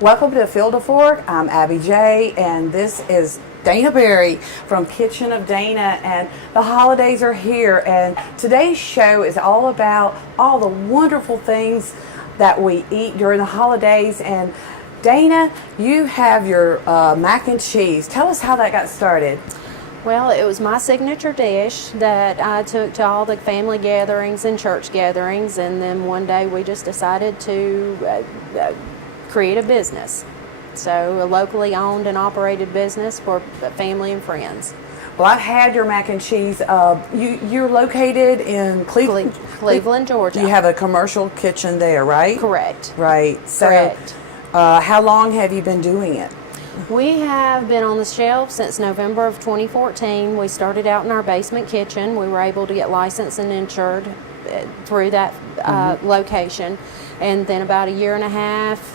Welcome to Field of Fork. I'm Abby J, and this is Dana Berry from Kitchen of Dana, and the holidays are here, and today's show is all about all the wonderful things that we eat during the holidays. And Dana, you have your mac and cheese. Tell us how that got started. Well, it was my signature dish that I took to all the family gatherings and church gatherings, and then one day we just decided to create a business. So a locally owned and operated business for family and friends. Well, I've had your mac and cheese. You're located in Cleveland, Georgia. You have a commercial kitchen there, right? Correct. Right. So, Correct. How long have you been doing it? We have been on the shelf since November of 2014. We started out in our basement kitchen. We were able to get licensed and insured through that location. And then about a year and a half,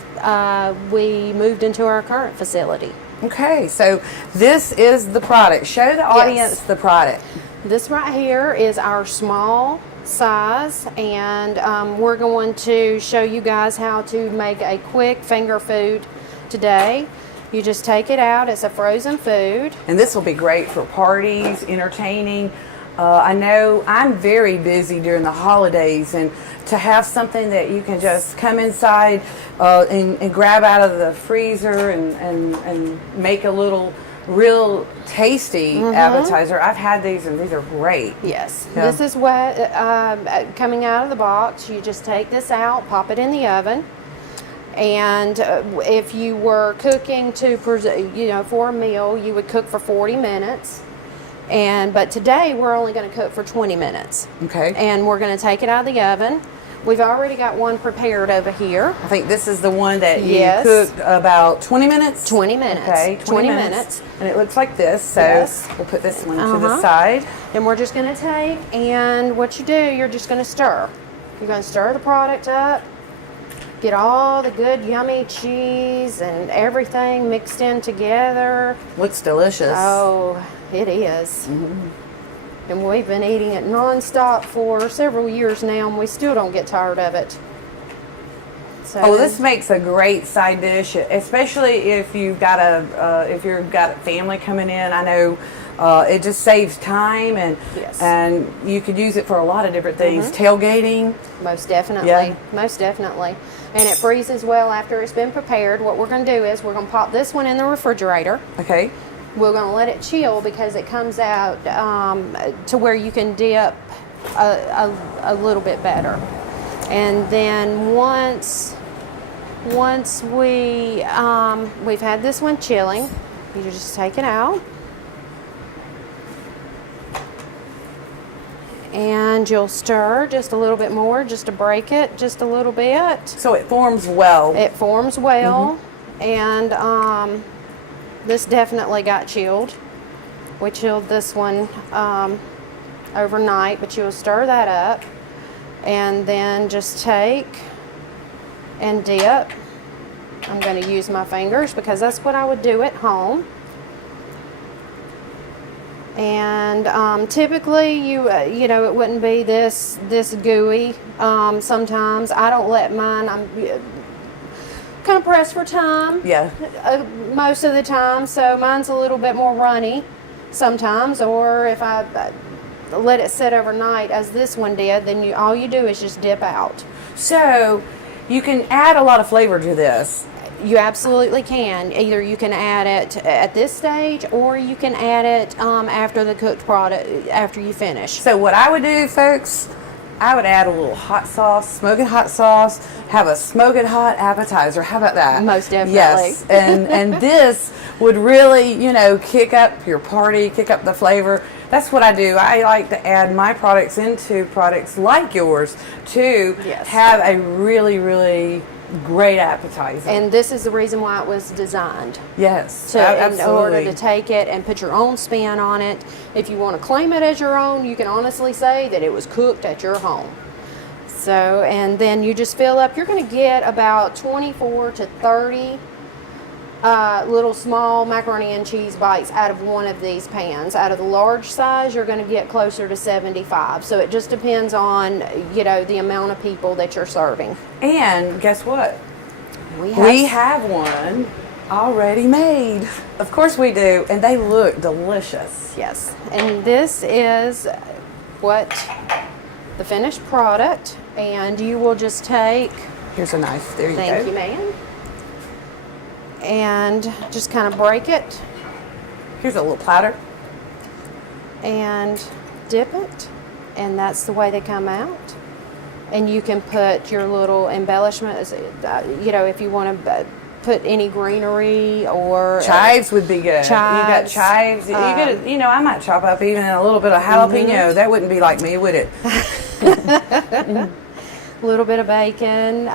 we moved into our current facility. Okay, so this is the product. Show the audience the product. This right here is our small size, and we're going to show you guys how to make a quick finger food today. You just take it out. It's a frozen food. And this will be great for parties, entertaining. I know I'm very busy during the holidays, and to have something that you can just come inside and grab out of the freezer and make a little real tasty appetizer. I've had these, and these are great. Yes. Yeah. This is what, coming out of the box, you just take this out, pop it in the oven. And if you were cooking for a meal, you would cook for 40 minutes. But today we're only going to cook for 20 minutes. Okay. And we're going to take it out of the oven. We've already got one prepared over here. I think this is the one that you Yes. cooked about 20 minutes? 20 minutes. Okay, 20 minutes. And it looks like this, so Yes. we'll put this one to the side. Then we're just going to take, and what you do, you're just going to stir. You're going to stir the product up. Get all the good yummy cheese and everything mixed in together. Looks delicious. Oh, it is. And we've been eating it nonstop for several years now, and we still don't get tired of it. So This makes a great side dish, especially if you've got a family coming in. I know it just saves time, and Yes. and you could use it for a lot of different things. Tailgating. most definitely, Yeah. most definitely. And it freezes well after it's been prepared. What we're going to do is we're going to pop this one in the refrigerator. Okay. We're going to let it chill because it comes out to where you can dip a little bit better. And then once we've had this one chilling, you just take it out. And you'll stir just a little bit more, just to break it just a little bit. So it forms well. It forms well, and this definitely got chilled. We chilled this one overnight, but you'll stir that up, and then just take and dip. I'm going to use my fingers because that's what I would do at home. And typically, it wouldn't be this gooey. Sometimes I don't let mine. I'm kind of pressed for time. Yeah. Most of the time, so mine's a little bit more runny sometimes. Or if I let it sit overnight, as this one did, then all you do is just dip out. So you can add a lot of flavor to this. You absolutely can. Either you can add it at this stage, or you can add it after the cooked product, after you finish. So what I would do, folks, I would add a little hot sauce, smoking hot sauce, have a smoking hot appetizer. How about that? Most definitely. Yes, and this would really, kick up your party, kick up the flavor. That's what I do. I like to add my products into products like yours to have a really, really great appetizer. And this is the reason why it was designed. Yes, In absolutely. order to take it and put your own spin on it. If you want to claim it as your own, you can honestly say that it was cooked at your home. So, and then you just fill up. You're going to get about 24 to 30 little small macaroni and cheese bites out of one of these pans. Out of the large size, you're going to get closer to 75. So it just depends on, the amount of people that you're serving. And guess what? We have one already made. Of course we do, and they look delicious. Yes, and this is what the finished product, and you will just take, Here's a knife. There you go. thank you, ma'am, and just kind of break it Here's a little platter. and dip it, and that's the way they come out. And you can put your little embellishments, you know, if you want to put any greenery or Chives would be good. You got chives, chives. You could, you know, I might chop up even a little bit of jalapeno. That wouldn't be like me, would it? a little bit of bacon.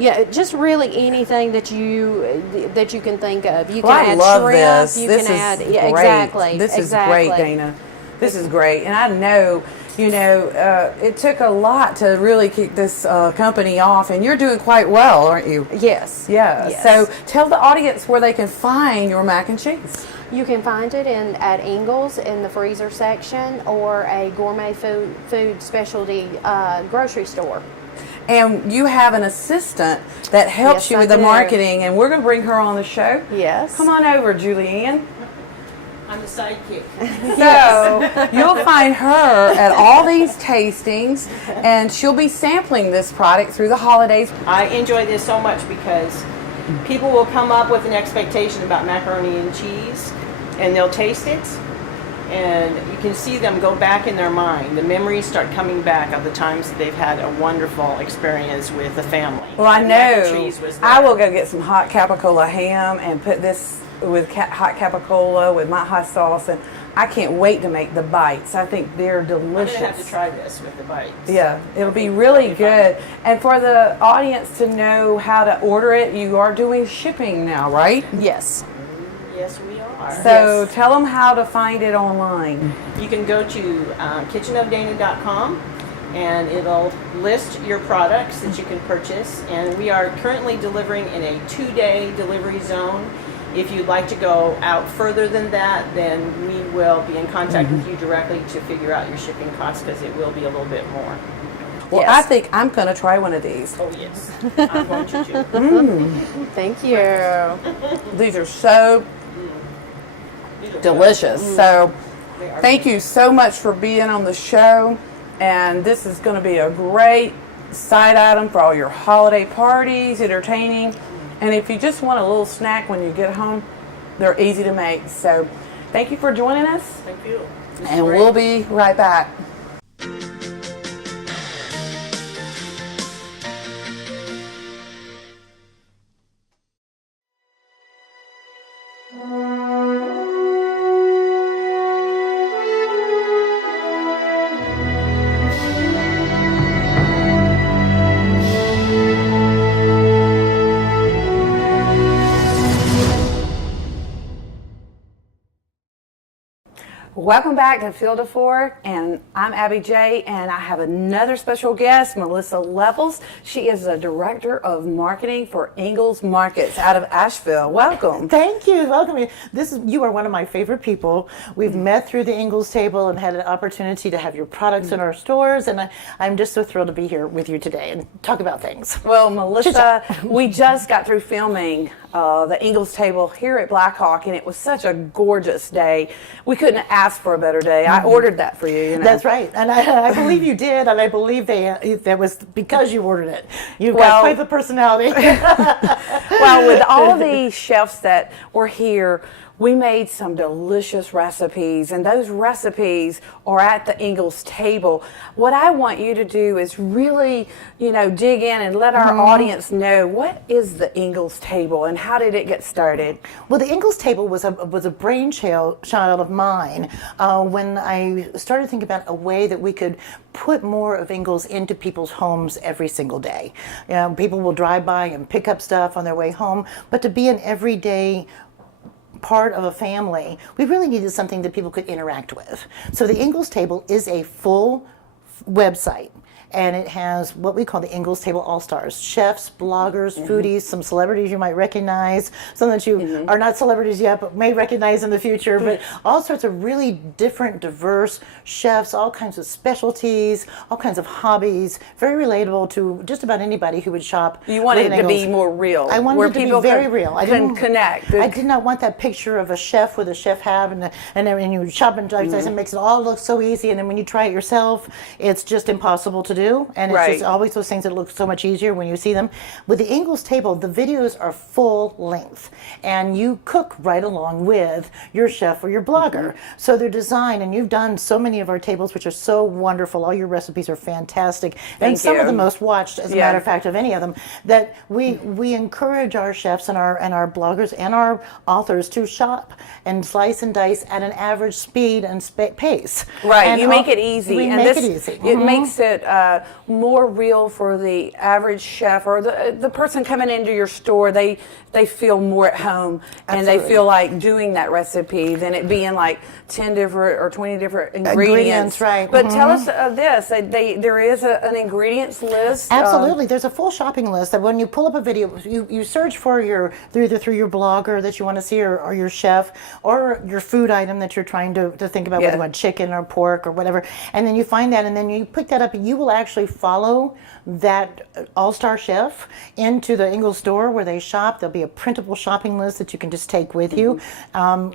Yeah, just really anything that you can think of. You Well, can I add love shrimp. this. You This can is add, great. yeah, exactly. This is exactly. great, Dana. This is great, and I know, you know, it took a lot to really keep this company off, and you're doing quite well, aren't you? Yes. Yeah. Yes. So tell the audience where they can find your mac and cheese. You can find it at Ingles in the freezer section or a gourmet food specialty grocery store. And you have an assistant that helps Yes, you I with the do. marketing, and we're going to bring her on the show. Yes. Come on over, Julianne. I'm the sidekick. So you'll find her at all these tastings, and she'll be sampling this product through the holidays. I enjoy this so much because people will come up with an expectation about macaroni and cheese, and they'll taste it, and you can see them go back in their mind. The memories start coming back of the times that they've had a wonderful experience with the family. Well, I And mac and know cheese was I there. will go get some hot capicola ham and put this with hot capicola with my hot sauce, and I can't wait to make the bites. I think they're I'm delicious. gonna have to try this with the bites. Yeah, it'll be really good. And for the audience to know how to order it, you are doing shipping now, right? Yes. Yes, we are. So tell them how to find it online. You can go to kitchenofdana.com and it'll list your products that you can purchase. And we are currently delivering in a 2-day delivery zone. If you'd like to go out further than that, then we will be in contact with you directly to figure out your shipping costs, because it will be a little bit more. Well, Yes. I think I'm going to try one of these. Oh yes, I'm going to too. Thank you. These are so delicious. So They are thank you so much for being on the show. And this is going to be a great side item for all your holiday parties, entertaining. And if you just want a little snack when you get home, they're easy to make. So thank you for joining us, Thank you. This is and great. we'll be right back. Welcome back to Field of Fork, and I'm Abby J, and I have another special guest, Melissa Levels. She is the Director of Marketing for Ingles Markets out of Asheville. Welcome. Thank you. Welcome. You are one of my favorite people. We've met through the Ingles table and had an opportunity to have your products in our stores, and I'm just so thrilled to be here with you today and talk about things. Well, Melissa, we just got through filming the Ingles table here at Blackhawk, and it was such a gorgeous day. We couldn't ask for a better day. I ordered that for you. You know? That's right, and I believe you did, and I believe that was because you ordered it. You've Well- got quite the personality. Well, with all of these chefs that were here, we made some delicious recipes, and those recipes are at the Ingles table. What I want you to do is really, dig in and let our audience know, what is the Ingles table and how did it get started? Well, the Ingles table was a brainchild of mine when I started thinking about a way that we could put more of Ingles into people's homes every single day. People will drive by and pick up stuff on their way home, but to be an everyday part of a family, we really needed something that people could interact with. So the Ingles table is a full website, and it has what we call the Ingles Table All-Stars: chefs, bloggers, foodies, some celebrities you might recognize, some that you are not celebrities yet but may recognize in the future, but all sorts of really different, diverse chefs, all kinds of specialties, all kinds of hobbies, very relatable to just about anybody who would shop. You want with it to be Ingles. more real. I wanted where it to be people very can, real. I can didn't connect. I did not want that picture of a chef with a chef hat and you shop and it makes it all look so easy, and then when you try it yourself, it's just impossible to do, and it's just always those things that look so much easier when you see them. With the Ingles Table, the videos are full length, and you cook right along with your chef or your blogger. So they're designed, and you've done so many of our tables, which are so wonderful. All your recipes are fantastic, and some of the most watched, as a matter of fact, of any of them. That we encourage our chefs and our bloggers and our authors to shop and slice and dice at an average speed and pace. Right, and you make it easy. We and make this, it easy. It makes it more real for the average chef or the person coming into your store. They feel more at home, and they feel like doing that recipe than it being like 10 different or 20 different ingredients. Right. But tell us this, there is an ingredients list. Absolutely. There's a full shopping list that when you pull up a video, you search for either through your blogger that you want to see or your chef or your food item that you're trying to think about, whether you want chicken or pork or whatever, and then you find that, and then you pick that up, and you will actually follow that all-star chef into the Ingles store where they shop. There'll be a printable shopping list that you can just take with you.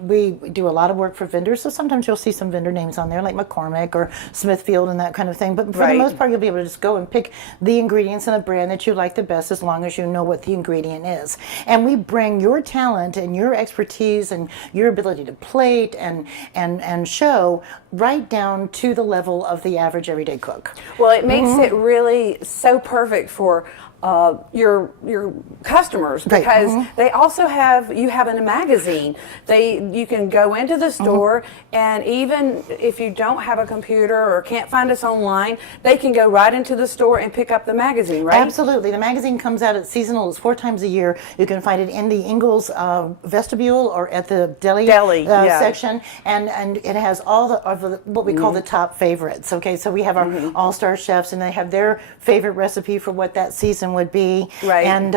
We do a lot of work for vendors, so sometimes you'll see some vendor names on there like McCormick or Smithfield and that kind of thing, but for the most part you'll be able to just go and pick the ingredients and a brand that you like the best, as long as you know what the ingredient is. And we bring your talent and your expertise and your ability to plate and show right down to the level of the average everyday cook. Well, it makes it really so perfect for your customers, because they also have in a magazine. You can go into the store, and even if you don't have a computer or can't find us online, they can go right into the store and pick up the magazine, right? Absolutely. The magazine comes out at seasonal. It's 4 times a year. You can find it in the Ingles vestibule or at the deli section, and it has all of what we call the top favorites. Okay, so we have our all-star chefs, and they have their favorite recipe for what that season would be, and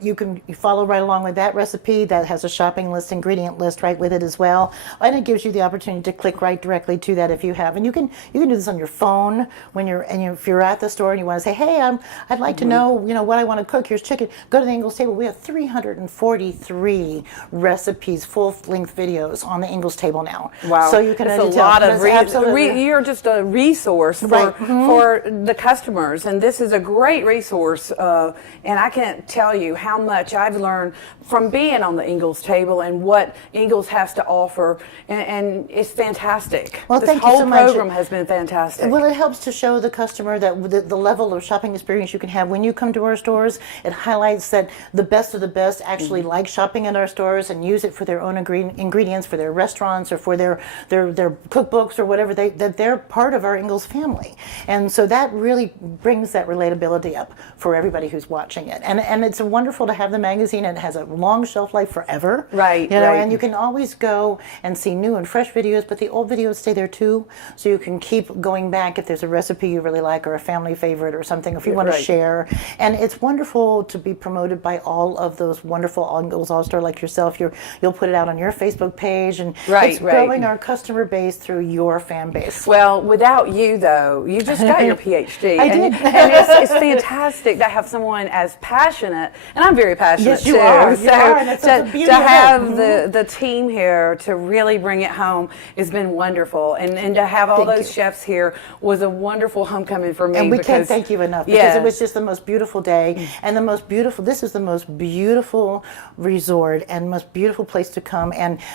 you can follow right along with that recipe. That has a shopping list, ingredient list right with it as well, and it gives you the opportunity to click right directly to that if you have. And you can do this on your phone when if you're at the store and you want to say, hey, I'd like to know what I want to cook. Here's chicken. Go to the Ingles Table. We have 343 recipes, full-length videos on the Ingles Table now. Wow, so you can it's a lot of you're just a resource for the customers, and this is a great resource. And I can't tell you how much I've learned from being on the Ingles Table and what Ingles has to offer, and it's fantastic. Well, this thank you whole so much. program has been fantastic. Well, it helps to show the customer that the level of shopping experience you can have when you come to our stores. It highlights that the best of the best actually like shopping at our stores and use it for their own ingredients, for their restaurants or for their cookbooks or whatever, that they're part of our Ingles family. And so that really brings that relatability up for everybody who's watching it. And it's wonderful to have the magazine, and it has a long shelf life forever. Right. And you can always go and see new and fresh videos, but the old videos stay there too, so you can keep going back if there's a recipe you really like or a family favorite or something, if you want to share. And it's wonderful to be promoted by all of those wonderful Ingles All-Star like yourself. You'll put it out on your Facebook page, and it's growing our customer base through your fan base. Well, without you though, you just got your PhD. I did. And it's fantastic to have someone as passionate, and I'm very passionate Yes, you too. are. So You are, and that's the beauty to of it. have the team here to really bring it home has been wonderful, and to have all those chefs here was a wonderful homecoming for me. And we can't thank you enough, because it was just the most beautiful day, and this is the most beautiful resort and most beautiful place to come,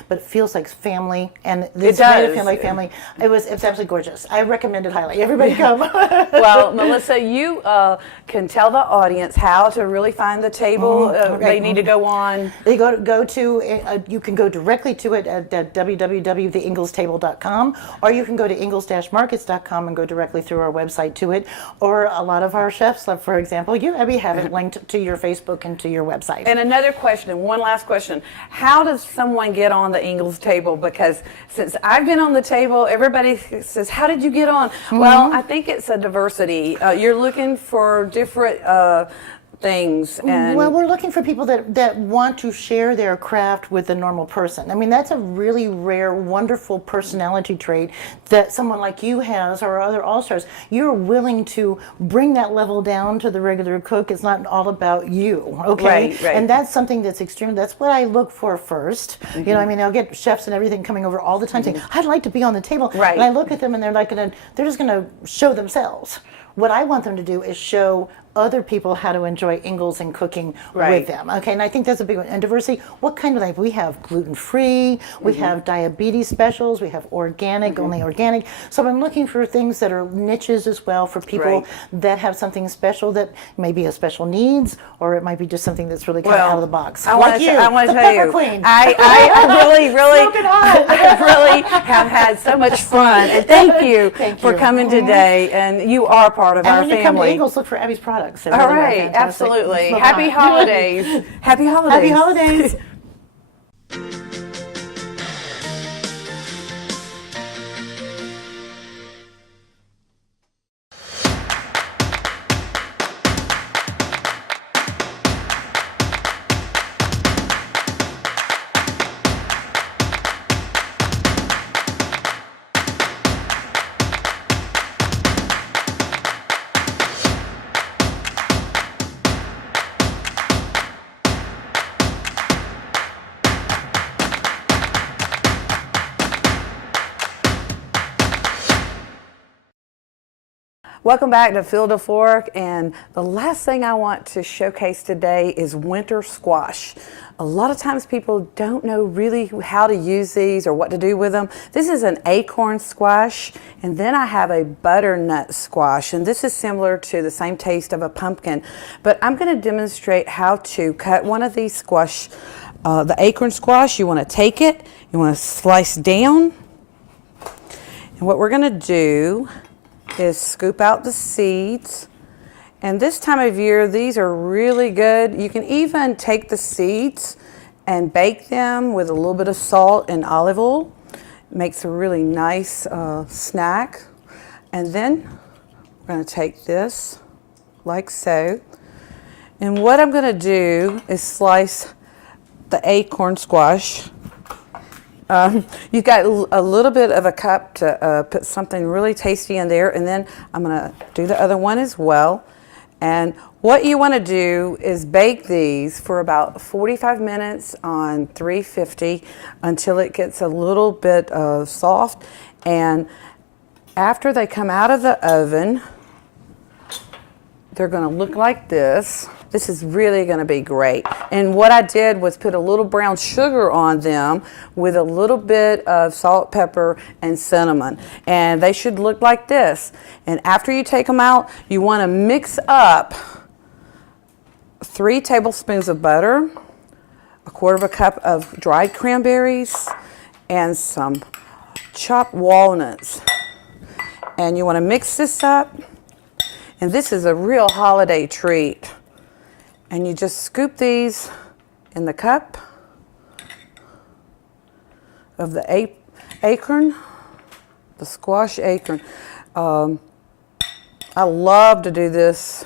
but it feels like family, and it's made it feel like family. It's absolutely gorgeous. I recommend it highly. Everybody come. Well, Melissa, you can tell the audience audience how to really find the table. They need to go on. They go to you can go directly to it at www.theinglestable.com, or you can go to ingles-markets.com and go directly through our website to it. Or a lot of our chefs, like for example, you, Abby, have it linked to your Facebook and to your website. And another question, one last question. How does someone get on the Ingles table? Because since I've been on the table, everybody says, how did you get on? Well, I think it's a diversity. You're looking for different things. And Well, we're looking for people that want to share their craft with the normal person. I mean, that's a really rare, wonderful personality trait that someone like you has, or other all-stars. You're willing to bring that level down to the regular cook. It's not all about you, okay? Right. And that's something that's extreme. That's what I look for first. You know, I mean, I'll get chefs and everything coming over all the time saying, I'd like to be on the table. Right. And I look at them and they're just gonna show themselves. What I want them to do is show other people how to enjoy Ingles and cooking with them. Okay, and I think that's a big one. And diversity, what kind of like, we have gluten-free, we have diabetes specials, we have organic, only organic. So I'm looking for things that are niches as well for people that have something special that may be a special needs, or it might be just something that's really kind of out of the box. I want to tell you, Queen. I really have had so much fun. And thank you for coming today. And you are part of our when you come to family. Ingles, look for Abby's products. They're All really right, fantastic. absolutely. Look Happy on. holidays. Happy holidays. Happy holidays. Welcome back to Field of Fork, and the last thing I want to showcase today is winter squash. A lot of times people don't know really how to use these or what to do with them. This is an acorn squash, and then I have a butternut squash, and this is similar to the same taste of a pumpkin, but I'm going to demonstrate how to cut one of these squash. The acorn squash, you want to take it, you want to slice down, and what we're going to do is scoop out the seeds. And this time of year, these are really good. You can even take the seeds and bake them with a little bit of salt and olive oil. It makes a really nice snack. And then we're going to take this like so. And what I'm going to do is slice the acorn squash. You've got a little bit of a cup to put something really tasty in there, and then I'm going to do the other one as well. And what you want to do is bake these for about 45 minutes on 350 until it gets a little bit soft. And after they come out of the oven, they're going to look like this. This is really going to be great. And what I did was put a little brown sugar on them with a little bit of salt, pepper, and cinnamon. And they should look like this. And after you take them out, you want to mix up 3 tablespoons of butter, a quarter of a cup of dried cranberries, and some chopped walnuts. And you want to mix this up. And this is a real holiday treat. And you just scoop these in the cup of the acorn, the squash acorn. I love to do this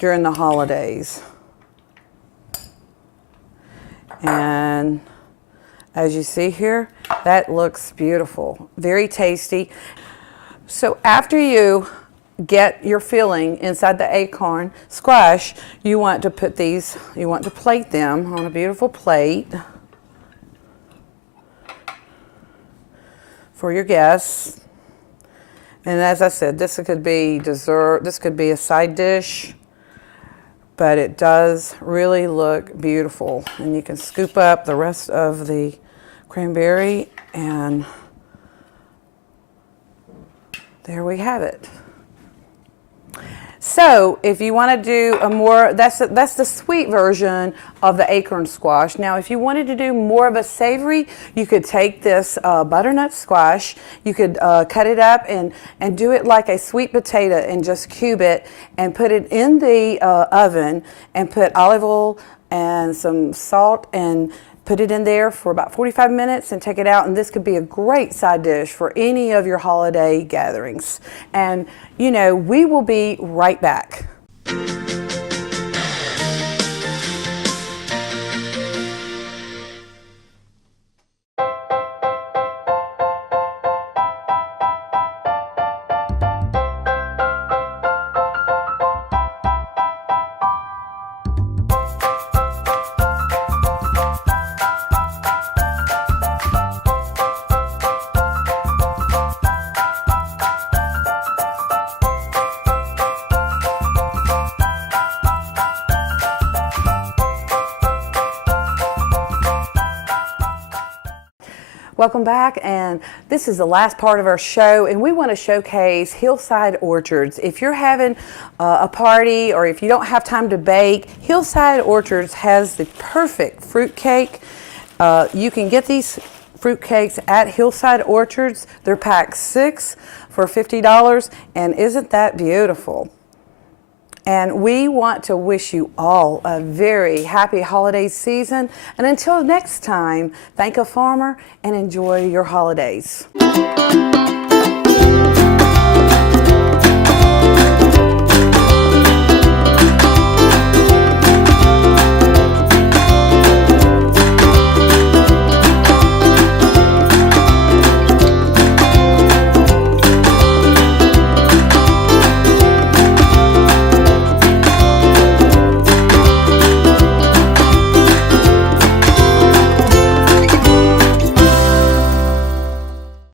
during the holidays. And as you see here, that looks beautiful, very tasty. So after you get your filling inside the acorn squash, you want to put these, you want to plate them on a beautiful plate for your guests. And as I said, this could be dessert, this could be a side dish, but it does really look beautiful. And you can scoop up the rest of the cranberry, and there we have it. So if you want to do a more, that's the sweet version of the acorn squash. Now if you wanted to do more of a savory, you could take this butternut squash, you could cut it up and do it like a sweet potato and just cube it and put it in the oven and put olive oil and some salt and put it in there for about 45 minutes and take it out, and this could be a great side dish for any of your holiday gatherings. And you know, we will be right back. Welcome back, and this is the last part of our show, and we want to showcase Hillside Orchards. If you're having a party or if you don't have time to bake, Hillside Orchards has the perfect fruit cake. You can get these fruit cakes at Hillside Orchards. They're packed 6 for $50, and isn't that beautiful? And we want to wish you all a very happy holiday season. And until next time, thank a farmer and enjoy your holidays.